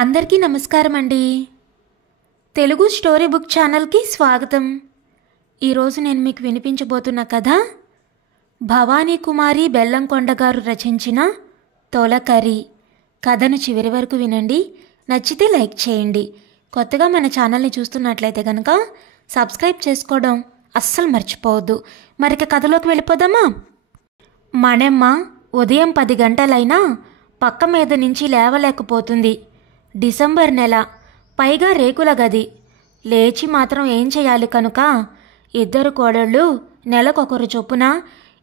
అందరికీ నమస్కారం అండి. తెలుగు స్టోరీ బుక్ ఛానల్కి స్వాగతం. ఈరోజు నేను మీకు వినిపించబోతున్న కథ భవానీ కుమారి బెల్లంకొండ గారు రచించిన తొలకరి. కథను చివరి వరకు వినండి. నచ్చితే లైక్ చేయండి. కొత్తగా మన ఛానల్ని చూస్తున్నట్లయితే కనుక సబ్స్క్రైబ్ చేసుకోవడం అస్సలు మర్చిపోవద్దు. మరిక కథలోకి వెళ్ళిపోదామా? మణెమ్మ ఉదయం 10 గంటలైనా పక్క మీద నుంచి లేవలేకపోతుంది. డిసెంబర్ నెల, పైగా రేకుల గది. లేచి మాత్రం ఏం చేయాలి కనుక ఇద్దరు కోడళ్ళు నెలకొకరు చొప్పున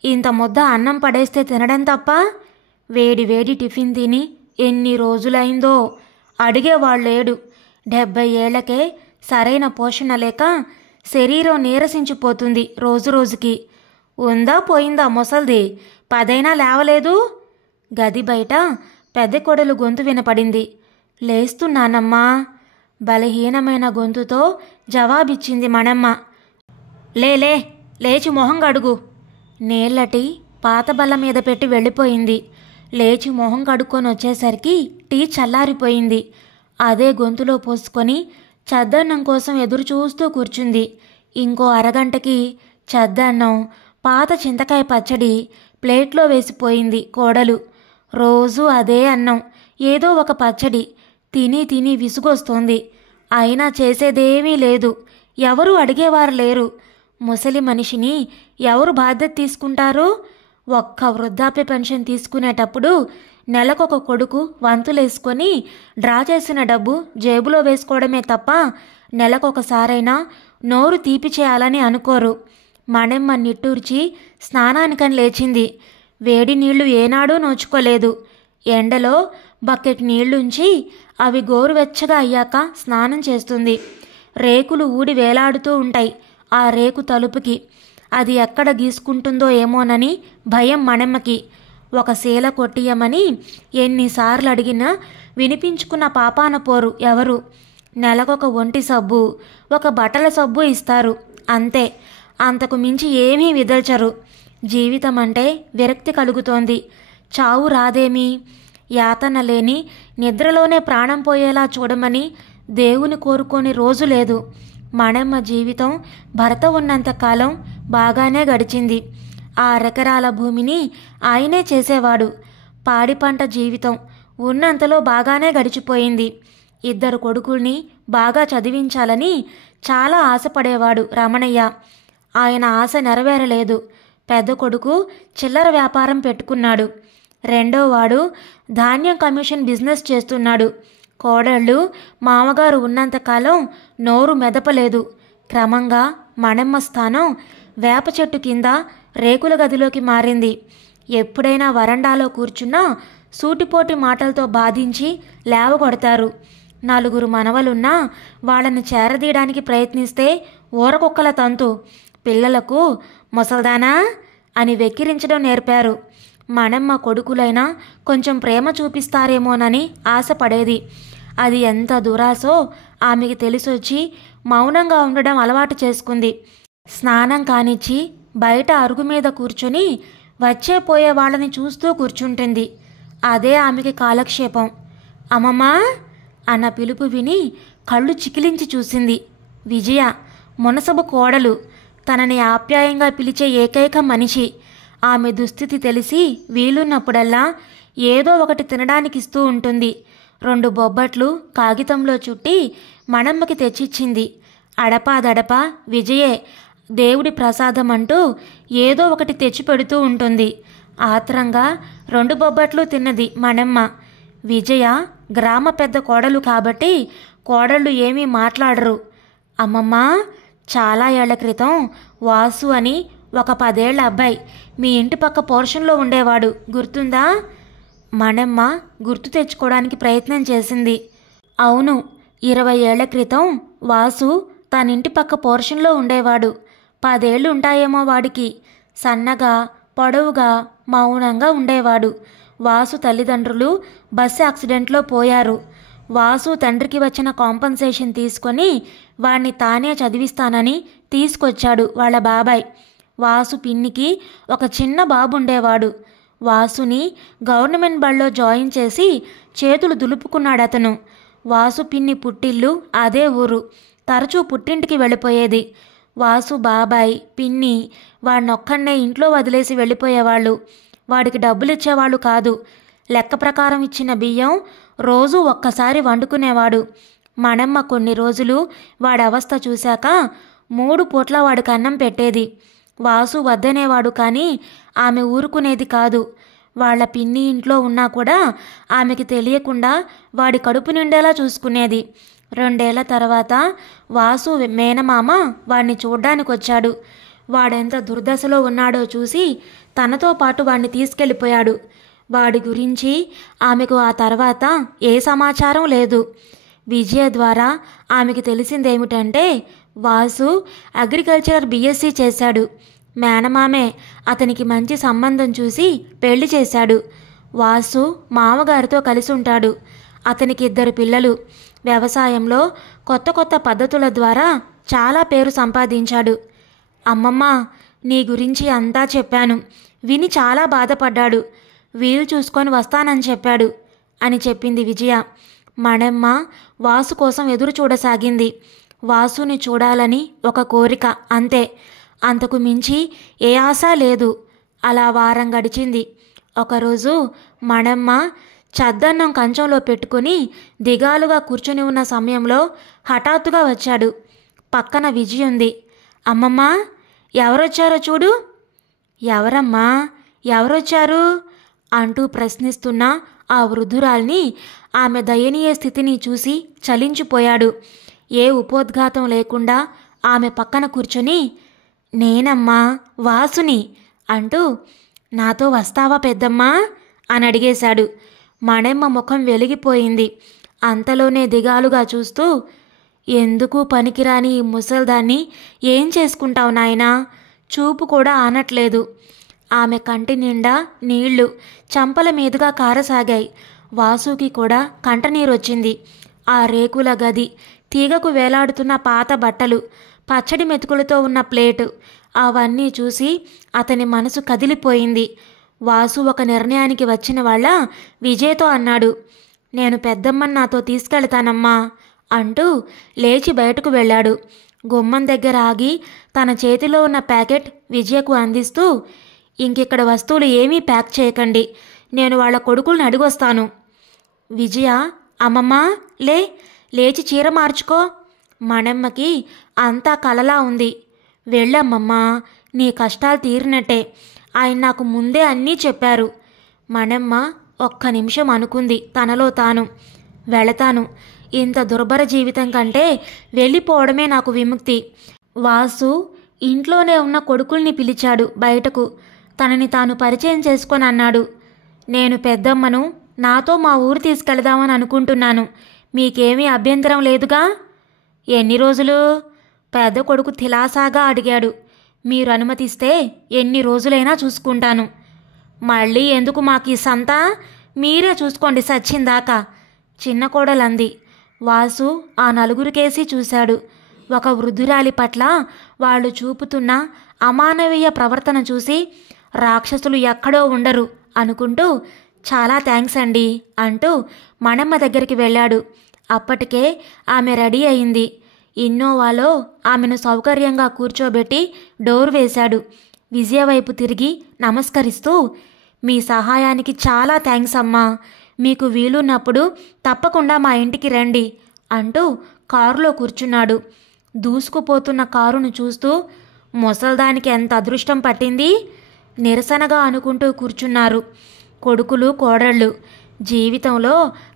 ఇంత ముద్ద అన్నం పడేస్తే తినడం తప్ప వేడి వేడి టిఫిన్ తిని ఎన్ని రోజులైందో. అడిగేవాళ్ళేడు. 70 ఏళ్లకే సరైన పోషణ లేక శరీరం నీరసించిపోతుంది రోజు రోజుకి. ఉందా పోయిందా ముసల్ది, 10 అయినా లేవలేదు. గది బయట పెద్ద కొడలు గొంతు వినపడింది. లేస్తున్నానమ్మా, బలహీనమైన గొంతుతో జవాబిచ్చింది మణెమ్మ. లేలే, లేచి మొహం కడుగు. నీళ్ళటి పాత బల్ల మీద పెట్టి వెళ్ళిపోయింది. లేచి మొహం కడుక్కొని వచ్చేసరికి టీ చల్లారిపోయింది. అదే గొంతులో పోసుకొని చద్దన్నం కోసం ఎదురు చూస్తూ కూర్చుంది. ఇంకో అరగంటకి చద్దన్నం, పాత చింతకాయ పచ్చడి ప్లేట్లో వేసిపోయింది కోడలు. రోజూ అదే అన్నం, ఏదో ఒక పచ్చడి. తిని తిని విసుగొస్తోంది. అయినా చేసేదేమీ లేదు. ఎవరు అడిగేవారు లేరు. ముసలి మనిషిని ఎవరు బాధ్యత తీసుకుంటారు? ఒక్క వృద్ధాప్య పెన్షన్ తీసుకునేటప్పుడు నెలకొక కొడుకు వంతులేసుకొని డ్రా చేసిన డబ్బు జేబులో వేసుకోవడమే తప్ప నెలకొకసారైనా నోరు తీపి చేయాలని అనుకోరు. మణెమ్మ నిట్టూర్చి స్నానానికని లేచింది. వేడి నీళ్లు ఏనాడూ నోచుకోలేదు. ఎండలో బకెట్ నీళ్లుంచి అవి గోరువెచ్చగా అయ్యాక స్నానం చేస్తుంది. రేకులు ఊడి వేలాడుతూ ఉంటాయి ఆ రేకు తలుపుకి. అది ఎక్కడ గీసుకుంటుందో ఏమోనని భయం మణెమ్మకి. ఒక శీల కొట్టియమని ఎన్నిసార్లు అడిగినా వినిపించుకున్న పాపాన పోరు ఎవరు. నెలకొక ఒంటి సబ్బు, ఒక బట్టల సబ్బు ఇస్తారు అంతే. అంతకు మించి ఏమీ విదల్చరు. జీవితం అంటే విరక్తి కలుగుతోంది. చావు రాదేమీ. యాతన లేని నిద్రలోనే ప్రాణం పోయేలా చూడమని దేవుని కోరుకోని రోజు లేదు. మణెమ్మ జీవితం భర్త ఉన్నంతకాలం బాగానే గడిచింది. 6 ఎకరాల భూమిని ఆయనే చేసేవాడు. పాడి పంట జీవితం ఉన్నంతలో బాగానే గడిచిపోయింది. 2 కొడుకుల్ని బాగా చదివించాలని చాలా ఆశపడేవాడు రమణయ్య. ఆయన ఆశ నెరవేరలేదు. పెద్ద కొడుకు చిల్లర వ్యాపారం పెట్టుకున్నాడు. రెండోవాడు ధాన్యం కమిషన్ బిజినెస్ చేస్తున్నాడు. కోడళ్ళు మామగారు ఉన్నంతకాలం నోరు మెదపలేదు. క్రమంగా మణెమ్మ స్థానం వేప చెట్టు కింద రేకుల గదిలోకి మారింది. ఎప్పుడైనా వరండాలో కూర్చున్నా సూటిపోటి మాటలతో బాధించి లేవగొడతారు. 4 మనవలున్నా వాళ్ళని చేరదీయడానికి ప్రయత్నిస్తే ఊరకుక్కల తంతు. పిల్లలకు ముసల్దానా అని వెక్కిరించడం నేర్పారు. మణెమ్మ కొడుకులైనా కొంచెం ప్రేమ చూపిస్తారేమోనని ఆశపడేది. అది ఎంత దురాశో ఆమెకి తెలిసొచ్చి మౌనంగా ఉండడం అలవాటు చేసుకుంది. స్నానం కానిచ్చి బయట అరుగు మీద కూర్చొని వచ్చే పోయే వాళ్ళని చూస్తూ కూర్చుంటుంది. అదే ఆమెకి కాలక్షేపం. అమ్మమ్మా అన్న పిలుపు విని కళ్ళు చికిలించి చూసింది. విజయ, మునసబు కోడలు, తనని ఆప్యాయంగా పిలిచే ఏకైక మనిషి. ఆమె దుస్థితి తెలిసి వీలున్నప్పుడల్లా ఏదో ఒకటి తినడానికి ఇస్తూ ఉంటుంది. 2 బొబ్బట్లు కాగితంలో చుట్టి మణెమ్మకి తెచ్చిచ్చింది. అడపాదడపా విజయే దేవుడి ప్రసాదం అంటూ ఏదో ఒకటి తెచ్చి పెడుతూ ఉంటుంది. ఆత్రంగా 2 బొబ్బట్లు తిన్నది మణెమ్మ. విజయ గ్రామ పెద్ద కోడలు కాబట్టి కోడళ్ళు ఏమీ మాట్లాడరు. అమ్మమ్మా, చాలా ఏళ్ల క్రితం వాసు అని ఒక 10 ఏళ్ల అబ్బాయి మీ ఇంటి పక్క పోర్షన్లో ఉండేవాడు, గుర్తుందా? మణెమ్మ గుర్తు తెచ్చుకోవడానికి ప్రయత్నం చేసింది. అవును, 20 ఏళ్ల క్రితం వాసు తన ఇంటి పక్క పోర్షన్లో ఉండేవాడు. 10 ఏళ్ళు ఉంటాయేమో వాడికి. సన్నగా, పొడవుగా, మౌనంగా ఉండేవాడు. వాసు తల్లిదండ్రులు బస్సు యాక్సిడెంట్లో పోయారు. వాసు తండ్రికి వచ్చిన కాంపన్సేషన్ తీసుకొని వాణ్ణి తానే చదివిస్తానని తీసుకొచ్చాడు వాళ్ళ బాబాయ్. వాసు పిన్నికి ఒక చిన్న బాబు ఉండేవాడు. వాసుని గవర్నమెంట్ బడిలో జాయిన్ చేసి చేతులు దులుపుకున్నాడతను. వాసు పిన్ని పుట్టిల్లు అదే ఊరు. తరచూ పుట్టింటికి వెళ్ళిపోయేది. వాసు బాబాయ్ పిన్ని వాడినొక్కడే ఇంట్లో వదిలేసి వెళ్ళిపోయేవాళ్ళు. వాడికి డబ్బులు ఇచ్చేవాళ్ళు కాదు. లెక్క ప్రకారం ఇచ్చిన బియ్యం రోజూ ఒక్కసారి వండుకునేవాడు. మనమ్మ కొన్ని రోజులు వాడి అవస్థ చూశాక 3 పూట్ల వాడికి అన్నం పెట్టేది. వాసు వద్దనేవాడు, కానీ ఆమె ఊరుకునేది కాదు. వాళ్ళ పిన్ని ఇంట్లో ఉన్నా కూడా ఆమెకి తెలియకుండా వాడి కడుపు నిండేలా చూసుకునేది. 2 ఏళ్ల తర్వాత వాసు మేనమామ వాడిని చూడ్డానికి వచ్చాడు. వాడెంత దుర్దశలో ఉన్నాడో చూసి తనతో పాటు వాడిని తీసుకెళ్ళిపోయాడు. వాడి గురించి ఆమెకు ఆ తర్వాత ఏ సమాచారం లేదు. విజయ ద్వారా ఆమెకి తెలిసిందేమిటంటే వాసు అగ్రికల్చర్ BSc చేశాడు. మేనమామే అతనికి మంచి సంబంధం చూసి పెళ్లి చేశాడు. వాసు మామగారితో కలిసి ఉంటాడు. అతనికి 2 పిల్లలు. వ్యవసాయంలో కొత్త కొత్త పద్ధతుల ద్వారా చాలా పేరు సంపాదించాడు. అమ్మమ్మ, నీ గురించి అంతా చెప్పాను. విని చాలా బాధపడ్డాడు. వీలు చూసుకొని వస్తానని చెప్పాడు అని చెప్పింది విజయ. మనమ్మ వాసు కోసం ఎదురు చూడసాగింది. వాసుని చూడాలని ఒక కోరిక, అంతే. అంతకు మించి ఏ ఆశ లేదు. అలా వారం గడిచింది. ఒకరోజు మనమ్మ చద్దన్నం కంచంలో పెట్టుకుని దిగాలుగా కూర్చుని ఉన్న సమయంలో హఠాత్తుగా వచ్చాడు. పక్కన విజయ ఉంది. అమ్మమ్మ, ఎవరొచ్చారో చూడు. ఎవరమ్మా, ఎవరొచ్చారు అంటూ ప్రశ్నిస్తున్న ఆ వృద్ధురాల్ని, ఆమె దయనీయ స్థితిని చూసి చలించిపోయాడు. ఏ ఉపోద్ఘాతం లేకుండా ఆమె పక్కన కూర్చొని, నేనమ్మా వాసుని అంటూ, నాతో వస్తావా పెద్దమ్మా అని అడిగేశాడు. మనమ్మ ముఖం వెలిగిపోయింది. అంతలోనే దిగాలుగా చూస్తూ, ఎందుకు పనికిరాని ఈ ముసల్దాన్ని ఏం చేసుకుంటావు నాయనా? చూపు కూడా ఆనట్లేదు. ఆమె కంటి నిండా నీళ్లు చంపల మీదుగా కారసాగాయి. వాసుకి కూడా కంటనీరొచ్చింది. ఆ రేకుల గది, తీగకు వేలాడుతున్న పాత బట్టలు, పచ్చడి మెతుకులతో ఉన్న ప్లేటు, అవన్నీ చూసి అతని మనసు కదిలిపోయింది. వాసు ఒక నిర్ణయానికి వచ్చిన వాళ్ళ విజయ్తో అన్నాడు, నేను పెద్దమ్మని నాతో తీసుకెళ్తానమ్మా అంటూ లేచి బయటకు వెళ్ళాడు. గుమ్మం దగ్గర ఆగి తన చేతిలో ఉన్న ప్యాకెట్ విజయకు అందిస్తూ, ఇంకిక్కడ వస్తువులు ఏమీ ప్యాక్ చేయకండి, నేను వాళ్ళ కొడుకుల్ని అడిగొస్తాను. విజయ, అమ్మమ్మ లేచి చీర మార్చుకో. మనమ్మకి అంతా కలలా ఉంది. వెళ్ళమ్మమ్మా, నీ కష్టాలు తీరినట్టే. ఆయన నాకు ముందే అన్నీ చెప్పారు. మనమ్మ ఒక్క నిమిషం అనుకుంది తనలో తాను, వెళతాను. ఇంత దుర్భర జీవితం కంటే వెళ్ళిపోవడమే నాకు విముక్తి. వాసు ఇంట్లోనే ఉన్న కొడుకుల్ని పిలిచాడు బయటకు. తనని తాను పరిచయం చేసుకొని అన్నాడు, నేను పెద్దమ్మను నాతో మా ఊరు తీసుకెళదామని అనుకుంటున్నాను. మీకేమీ అభ్యంతరం లేదుగా? ఎన్ని రోజులు? పెద్ద కొడుకు తిలాసాగా అడిగాడు. మీరు అనుమతిస్తే ఎన్ని రోజులైనా చూసుకుంటాను. మళ్ళీ ఎందుకు మాకు ఈ సంత? మీరే చూసుకోండి సచ్చిందాకా, చిన్న కోడలంది. వాసు ఆ నలుగురికేసి చూశాడు. ఒక వృద్ధురాలి పట్ల వాళ్ళు చూపుతున్న అమానవీయ ప్రవర్తన చూసి రాక్షసులు ఎక్కడో ఉండరు అనుకుంటూ, చాలా థ్యాంక్స్ అండి అంటూ మనమ్మ దగ్గరికి వెళ్ళాడు. అప్పటికే ఆమె రెడీ అయింది. ఇన్నోవాలో ఆమెను సౌకర్యంగా కూర్చోబెట్టి డోర్ వేశాడు. విజయ వైపు తిరిగి నమస్కరిస్తూ, మీ సహాయానికి చాలా థ్యాంక్స్ అమ్మా. మీకు వీలున్నప్పుడు తప్పకుండా మా ఇంటికి రండి అంటూ కారులో కూర్చున్నాడు. దూసుకుపోతున్న కారును చూస్తూ, ముసల్దానికి ఎంత అదృష్టం పట్టింది, నిరసనగా అనుకుంటూ కూర్చున్నారు కొడుకులు కోడళ్ళు. జీవితంలో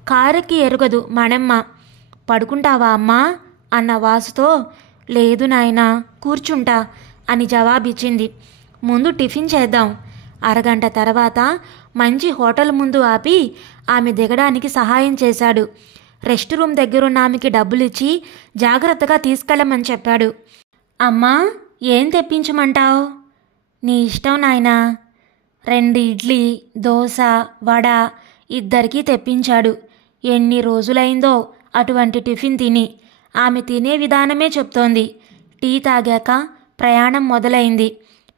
కారెక్కి ఎరుగదు మనమ్మ. పడుకుంటావా అమ్మా అన్న వాసుతో, లేదు నాయనా, కూర్చుంటా అని జవాబిచ్చింది. ముందు టిఫిన్ చేద్దాం. అరగంట తర్వాత మంచి హోటల్ ముందు ఆపి ఆమె దిగడానికి సహాయం చేశాడు. రెస్ట్ రూమ్ దగ్గరున్న ఆమెకి డబ్బులిచ్చి జాగ్రత్తగా తీసుకెళ్ళమని చెప్పాడు. అమ్మా, ఏం తెప్పించమంటావు? నీ ఇష్టం నాయనా. 2 ఇడ్లీ, దోశ, వడ ఇద్దరికీ తెప్పించాడు. ఎన్ని రోజులైందో అటువంటి టిఫిన్ తిని. ఆమె తినే విధానమే చెప్తోంది. టీ తాగాక ప్రయాణం మొదలైంది.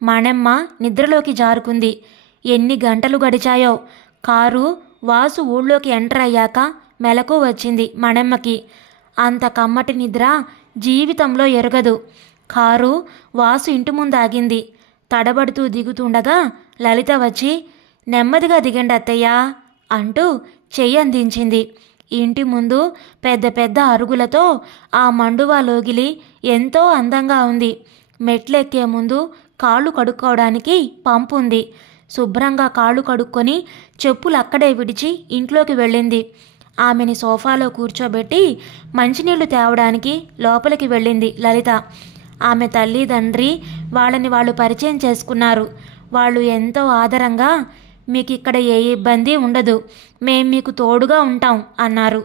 మనమ్మ నిద్రలోకి జారుకుంది. ఎన్ని గంటలు గడిచాయో. కారు వాసు ఊళ్ళోకి ఎంటర్ అయ్యాక మెలకు వచ్చింది మణెమ్మకి. అంత కమ్మటి నిద్ర జీవితంలో ఎరగదు. కారు వాసు ఇంటి ముందు ఆగింది. తడబడుతూ దిగుతుండగా లలిత వచ్చి, నెమ్మదిగా దిగండి అత్తయ్య అంటూ చెయ్యి అందించింది. ఇంటి ముందు పెద్ద పెద్ద అరుగులతో ఆ మండువా లోగిలి ఎంతో అందంగా ఉంది. మెట్లెక్కే ముందు కాళ్ళు కడుక్కోవడానికి పంపు ఉంది. శుభ్రంగా కాళ్ళు కడుక్కొని చెప్పులు అక్కడే విడిచి ఇంట్లోకి వెళ్ళింది. ఆమెని సోఫాలో కూర్చోబెట్టి మంచినీళ్లు తేవడానికి లోపలికి వెళ్ళింది లలిత. ఆమె తల్లి తండ్రి వాళ్ళని వాళ్ళు పరిచయం చేసుకున్నారు. వాళ్ళు ఎంతో ఆదరంగా, మీకు ఇక్కడ ఏ ఇబ్బంది ఉండదు, మేం మీకు తోడుగా ఉంటాం అన్నారు.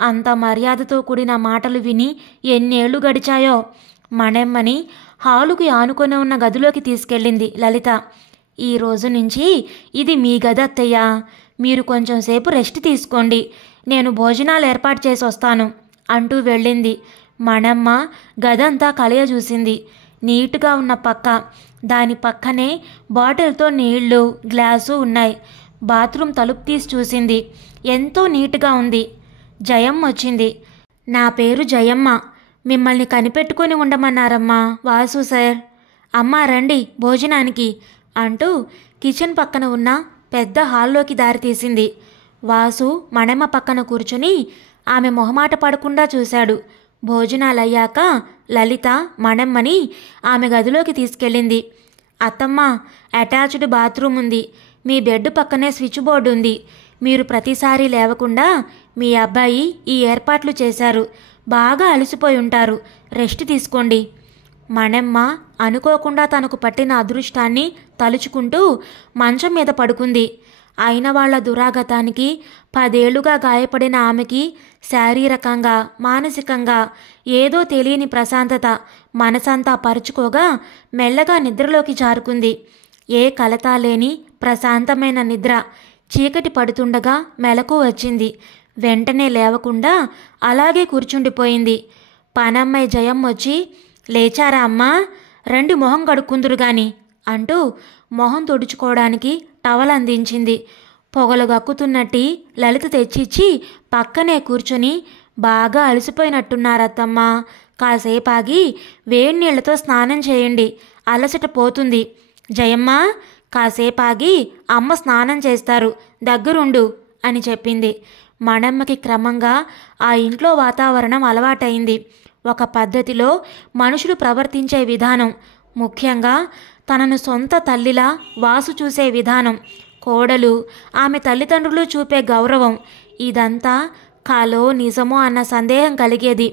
అంత మర్యాదతో కూడిన మాటలు విని ఎన్నేళ్లు గడిచాయో. మణెమ్మని హాలుకి ఆనుకొని ఉన్న గదిలోకి తీసుకెళ్ళింది లలిత. ఈ రోజు నుంచి ఇది మీ గది అత్తయ్య, మీరు కొంచెం సేపు రెస్ట్ తీసుకోండి, నేను భోజనాలు ఏర్పాటు చేసి వస్తాను అంటూ వెళ్ళింది. మణెమ్మ గదంతా కలయ చూసింది. నీటుగా ఉన్న పక్క, దాని పక్కనే బాటిల్తో నీళ్లు గ్లాసు ఉన్నాయి. బాత్రూమ్ తలుపు తీసి చూసింది. ఎంతో నీట్గా ఉంది. జయమ్మ వచ్చింది. నా పేరు జయమ్మ, మిమ్మల్ని కనిపెట్టుకొని ఉండమన్నారమ్మా వాసు సార్. అమ్మా రండి భోజనానికి అంటూ కిచెన్ పక్కన ఉన్న పెద్ద హాల్లోకి దారితీసింది. వాసు మణెమ్మ పక్కన కూర్చుని ఆమె మొహమాట పడకుండా చూశాడు. భోజనాలయ్యాక లలిత మణెమ్మని ఆమె గదిలోకి తీసుకెళ్ళింది. అత్తమ్మ, అటాచ్డ్ బాత్రూమ్ ఉంది, మీ బెడ్ పక్కనే స్విచ్ బోర్డు ఉంది, మీరు ప్రతిసారి లేవకుండా మీ అబ్బాయి ఈ ఏర్పాట్లు చేశారు, బాగా అలసిపోయి ఉంటారు, రెస్ట్ తీసుకోండి. మణెమ్మ అనుకోకుండా తనకు పట్టిన అదృష్టాన్ని తలుచుకుంటూ మంచం మీద పడుకుంది. అయిన వాళ్ల దురాగతానికి 10 ఏళ్లుగా గాయపడిన ఆమెకి శారీరకంగా మానసికంగా ఏదో తెలియని ప్రశాంతత మనసంతా పరుచుకోగా మెల్లగా నిద్రలోకి జారుకుంది. ఏ కలత లేని ప్రశాంతమైన నిద్ర. చీకటి పడుతుండగా మెలకు వచ్చింది. వెంటనే లేవకుండా అలాగే కూర్చుండిపోయింది. పనమ్మాయి జయమ్మ వచ్చి, లేచారా అమ్మా, రండి మొహం కడుక్కుందురు గాని అంటూ మొహం తుడుచుకోవడానికి టవల్ అందించింది. పొగలు గక్కుతున్నట్టి లలిత తెచ్చిచ్చి పక్కనే కూర్చొని, బాగా అలసిపోయినట్టున్నారత్తమ్మ, కాసేపాగి వేడి నీళ్లతో స్నానం చేయండి, అలసట పోతుంది. జయమ్మ, కాసేపాగి అమ్మ స్నానం చేస్తారు, దగ్గరుండు అని చెప్పింది. మణెమ్మకి క్రమంగా ఆ ఇంట్లో వాతావరణం అలవాటైంది. ఒక పద్ధతిలో మనుషులు ప్రవర్తించే విధానం, ముఖ్యంగా తనను సొంత తల్లిలా వాసు చూసే విధానం, కోడలు ఆమె తల్లిదండ్రులు చూపే గౌరవం, ఇదంతా కాలో నిజమో అన్న సందేహం కలిగేది.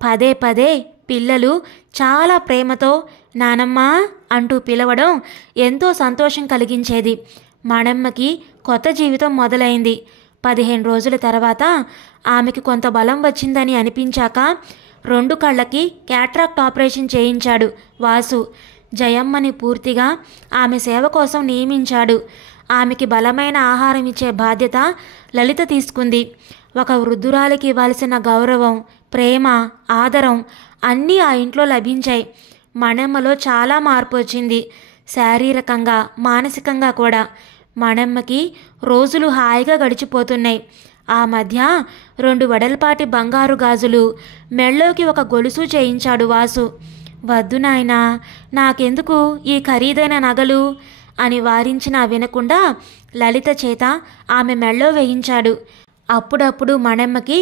పదే పదే పిల్లలు చాలా ప్రేమతో నానమ్మా అంటూ పిలవడం ఎంతో సంతోషం కలిగించేది. మణెమ్మకి కొత్త జీవితం మొదలైంది. 15 రోజుల తర్వాత ఆమెకి కొంత బలం వచ్చిందని అనిపించాక 2 కళ్ళకి క్యాట్రాక్ట్ ఆపరేషన్ చేయించాడు వాసు. జయమ్మని పూర్తిగా ఆమె సేవ కోసం నియమించాడు. ఆమెకి బలమైన ఆహారం ఇచ్చే బాధ్యత లలిత తీసుకుంది. ఒక వృద్ధురాలికి ఇవ్వాల్సిన గౌరవం, ప్రేమ, ఆదరం అన్నీ ఆ ఇంట్లో లభించాయి. మణెమ్మలో చాలా మార్పు వచ్చింది, శారీరకంగా మానసికంగా కూడా. మణెమ్మకి రోజులు హాయిగా గడిచిపోతున్నాయి. ఆ మధ్య 2 వెడల్పాటి బంగారు గాజులు, మెళ్ళోకి ఒక గొలుసు చేయించాడు వాసు. వద్దు నాయనా, నాకెందుకు ఈ ఖరీదైన నగలు అని వారించినా వినకుండా లలిత చేత ఆమె మెళ్ళో వేయించాడు. అప్పుడప్పుడు మణెమ్మకి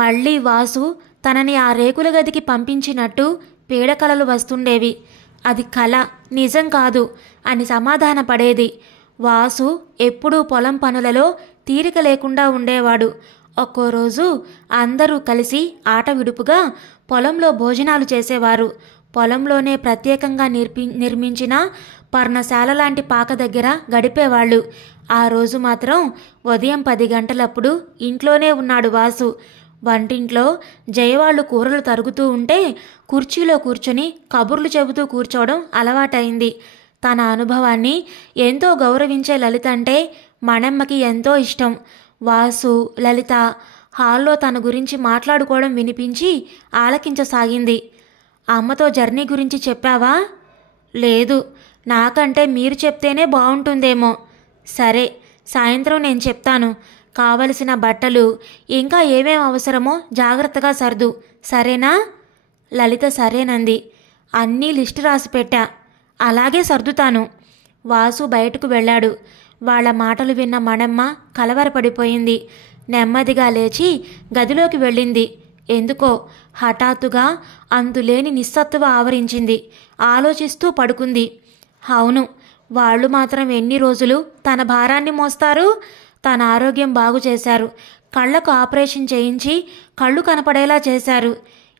మళ్ళీ వాసు తనని ఆ రేకుల గదికి పంపించినట్టు పీడకలలు వస్తుండేవి. అది కల, నిజం కాదు అని సమాధానపడేది. వాసు ఎప్పుడూ పొలం పనులలో తీరిక లేకుండా ఉండేవాడు. ఒక్కో రోజు అందరూ కలిసి ఆట విడుపుగా పొలంలో భోజనాలు చేసేవారు. పొలంలోనే ప్రత్యేకంగా నిర్మించిన పర్ణశాల లాంటి పాక దగ్గర గడిపేవాళ్ళు. ఆ రోజు మాత్రం ఉదయం 10 గంటలప్పుడు ఇంట్లోనే ఉన్నాడు వాసు. వంటింట్లో జయవాళ్ళు కూరలు తరుగుతూ ఉంటే కుర్చీలో కూర్చొని కబుర్లు చెబుతూ కూర్చోవడం అలవాటైంది. తన అనుభవాన్ని ఎంతో గౌరవించే లలిత అంటే మణెమ్మకి ఎంతో ఇష్టం. వాసు, లలిత హాల్లో తన గురించి మాట్లాడుకోవడం వినిపించి ఆలకించసాగింది. అమ్మతో జర్నీ గురించి చెప్పావా? లేదు, నాకంటే మీరు చెప్తేనే బాగుంటుందేమో. సరే, సాయంత్రం నేను చెప్తాను, కావలసిన బట్టలు ఇంకా ఏమేం అవసరమో జాగ్రత్తగా సర్దు, సరేనా? లలిత సరేనంది. అన్నీ లిస్టు రాసి పెట్టా, అలాగే సర్దుతాను. వాసు బయటకు వెళ్ళాడు. వాళ్ళ మాటలు విన్న మణమ్మ కలవరపడిపోయింది. నెమ్మదిగా లేచి గదిలోకి వెళ్ళింది. ఎందుకో హఠాత్తుగా అంతులేని నిస్సత్తువ ఆవరించింది. ఆలోచిస్తూ పడుకుంది. అవును, వాళ్ళు మాత్రం ఎన్ని రోజులు తన భారాన్ని మోస్తారు? తన ఆరోగ్యం బాగు చేశారు, కళ్ళకు ఆపరేషన్ చేయించి కళ్ళు కనపడేలా చేశారు.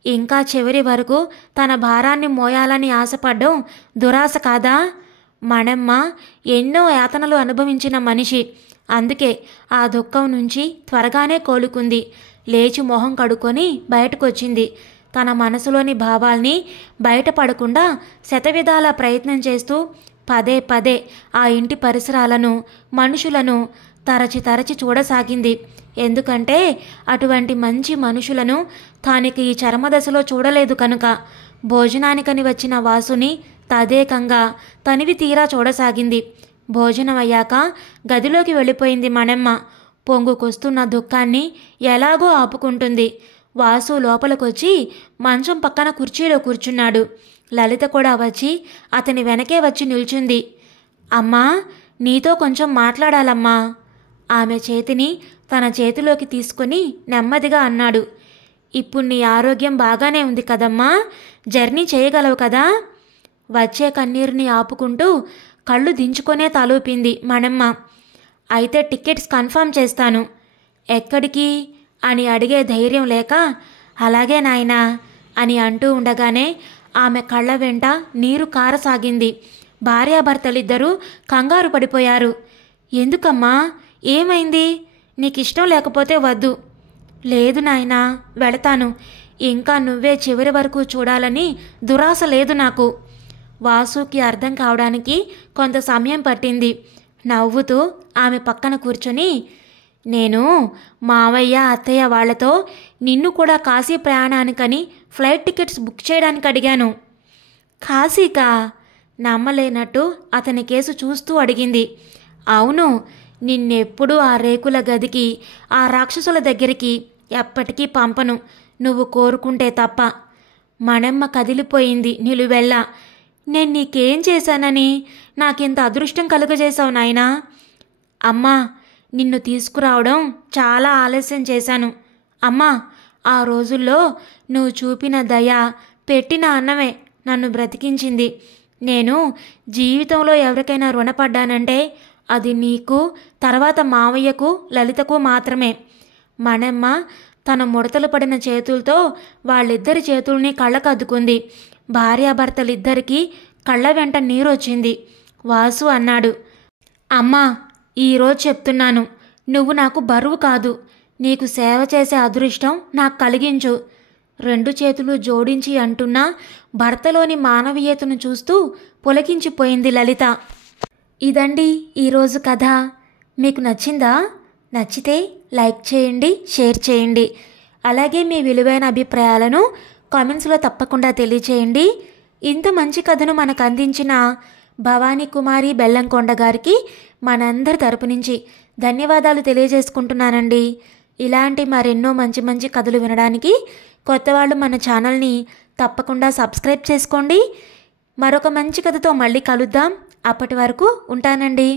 ఇంకా చివరి వరకు తన భారాన్ని మోయాలని ఆశపడ్డం దురాశ కాదా? మణమ్మ ఎన్నో యాతనలు అనుభవించిన మనిషి. అందుకే ఆ దుఃఖం నుంచి త్వరగానే కోలుకుంది. లేచి మొహం కడుక్కొని బయటకొచ్చింది. తన మనసులోని భావాల్ని బయటపడకుండా శతవిధాల ప్రయత్నం చేస్తూ పదే పదే ఆ ఇంటి పరిసరాలను, మనుషులను తరచి తరచి చూడసాగింది. ఎందుకంటే అటువంటి మంచి మనుషులను తానికి ఈ చర్మదశలో చూడలేదు కనుక. భోజనానికని వచ్చిన వాసుని తదేకంగా తనివి తీరా చూడసాగింది. భోజనం అయ్యాక గదిలోకి వెళ్ళిపోయింది మణమ్మ. పొంగుకొస్తున్న దుఃఖాన్ని ఎలాగో ఆపుకుంటుంది. వాసు లోపలికొచ్చి మంచం పక్కన కుర్చీలో కూర్చున్నాడు. లలిత కూడా వచ్చి అతని వెనకే వచ్చి నిల్చుంది. అమ్మా, నీతో కొంచెం మాట్లాడాలమ్మా. ఆమె చేతిని తన చేతిలోకి తీసుకుని నెమ్మదిగా అన్నాడు. ఇప్పుడు నీ ఆరోగ్యం బాగానే ఉంది కదమ్మా, జర్నీ చేయగలవు కదా? వచ్చే కన్నీరుని ఆపుకుంటూ కళ్ళు దించుకొనే తలూపింది మణమ్మ. అయితే టికెట్స్ కన్ఫర్మ్ చేస్తాను. ఎక్కడికి అని అడిగే ధైర్యం లేక అలాగే నాయనా అని అంటూ ఉండగానే ఆమె కళ్ళ వెంట నీరు కారసాగింది. భార్యాభర్తలిద్దరూ కంగారు పడిపోయారు. ఎందుకమ్మా, ఏమైంది? నీకిష్టం లేకపోతే వద్దు. లేదు నాయనా, వెళతాను. ఇంకా నువ్వే చివరి వరకు చూడాలని దురాశ లేదు నాకు. వాసుకి అర్థం కావడానికి కొంత సమయం పట్టింది. నవ్వుతూ ఆమె పక్కన కూర్చొని, నేను మావయ్య అత్తయ్య వాళ్లతో నిన్ను కూడా కాశీ ప్రయాణానికని ఫ్లైట్ టికెట్స్ బుక్ చేయడానికి అడిగాను. కాశీకా? నమ్మలేనట్టు అతని కేసు చూస్తూ అడిగింది. అవును, నిన్నెప్పుడూ ఆ రేకుల గదికి, ఆ రాక్షసుల దగ్గరికి ఎప్పటికీ పంపను, నువ్వు కోరుకుంటే తప్ప. మణమ్మ కదిలిపోయింది నిలువెల్లా. నేను నీకేం చేశానని నాకింత అదృష్టం కలుగజేశావు నాయనా? అమ్మా, నిన్ను తీసుకురావడం చాలా ఆలస్యం చేశాను. అమ్మా, ఆ రోజుల్లో నువ్వు చూపిన దయ, పెట్టిన అన్నమే నన్ను బ్రతికించింది. నేను జీవితంలో ఎవరికైనా రుణపడ్డానంటే అది నీకు, తర్వాత మావయ్యకు, లలితకు మాత్రమే. మణమ్మ తన ముడతలు పడిన చేతులతో వాళ్ళిద్దరి చేతుల్ని కళ్ళకద్దుకుంది. భార్యాభర్తలిద్దరికీ కళ్ళ వెంట నీరొచ్చింది. వాసు అన్నాడు, అమ్మా, ఈరోజు చెప్తున్నాను, నువ్వు నాకు బరువు కాదు, నీకు సేవ చేసే అదృష్టం నాకు కలిగించు. రెండు చేతులు జోడించి అంటున్నా భర్తలోని మానవీయతను చూస్తూ పులకించిపోయింది లలిత. ఇదండి ఈరోజు కథ. మీకు నచ్చిందా? నచ్చితే లైక్ చేయండి, షేర్ చేయండి. అలాగే మీ విలువైన అభిప్రాయాలను కామెంట్స్లో తప్పకుండా తెలియచేయండి. ఇంత మంచి కథను మనకు అందించిన భవానీ కుమారి బెల్లంకొండ గారికి మనందరి తరపు నుంచి ధన్యవాదాలు తెలియజేసుకుంటున్నానండి. ఇలాంటి మరెన్నో మంచి మంచి కథలు వినడానికి కొత్త వాళ్ళు మన ఛానల్ని తప్పకుండా సబ్స్క్రైబ్ చేసుకోండి. మరొక మంచి కథతో మళ్ళీ కలుద్దాం. అప్పటి వరకు ఉంటానండి.